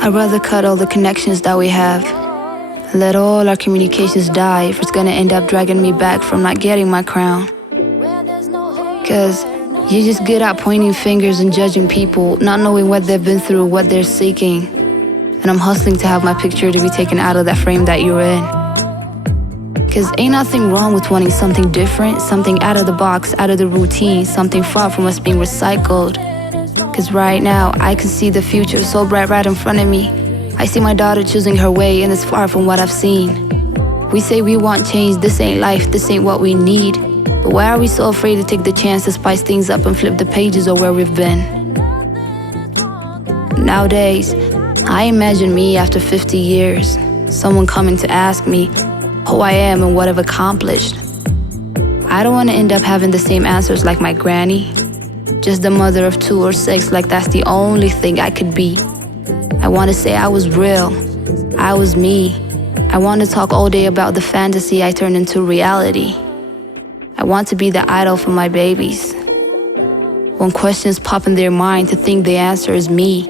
I'd rather cut all the connections that we have. Let all our communications die if it's gonna end up dragging me back from not getting my crown. Cause you're just good at pointing fingers and judging people, not knowing what they've been through, what they're seeking. And I'm hustling to have my picture to be taken out of that frame that you're in. Cause ain't nothing wrong with wanting something different, something out of the box, out of the routine, something far from us being recycled. Cause right now, I can see the future so bright right in front of me. I see my daughter choosing her way and it's far from what I've seen. We say we want change, this ain't life, this ain't what we need. But why are we so afraid to take the chance to spice things up and flip the pages of where we've been? Nowadays, I imagine me after 50 years, someone coming to ask me who I am and what I've accomplished. I don't want to end up having the same answers like my granny. Just the mother of 2 or 6, like that's the only thing I could be. I want to say I was real, I was me. I want to talk all day about the fantasy I turned into reality. I want to be the idol for my babies. When questions pop in their mind, to think the answer is me.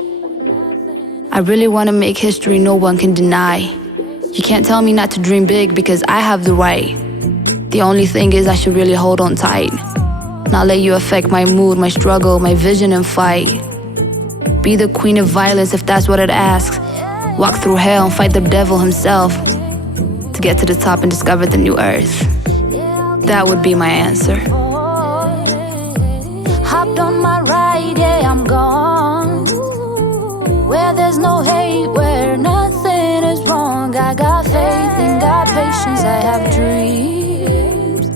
I really want to make history no one can deny. You can't tell me not to dream big because I have the right. The only thing is I should really hold on tight. Not let you affect my mood, my struggle, my vision and fight. Be the queen of violence if that's what it asks. Walk through hell and fight the devil himself to get to the top and discover the new earth. That would be my answer. Hopped on my ride, yeah, I'm gone. Where there's no hate, where nothing is wrong. I got faith and got patience, I have dreams.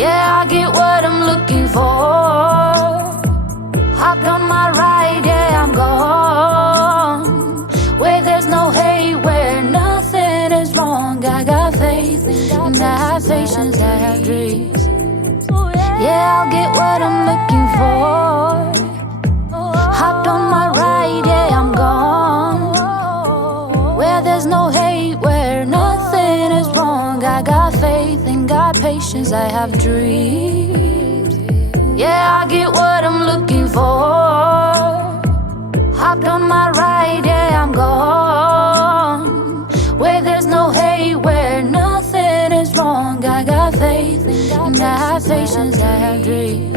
Yeah, I get what I'm looking for. Hopped on my ride, yeah, I'm gone. Where there's no hate, where nothing is wrong. I got faith and I have patience, I have dreams. Yeah, I'll get what I'm looking for. Hopped on my ride, yeah, I'm gone. Where there's no hate, where nothing is wrong. I got faith and got patience, I have dreams. Yeah, I get what I'm looking for. Hopped on my ride, yeah, I'm gone. Where there's no hate, where nothing is wrong. I got faith and I have patience, I have dreams.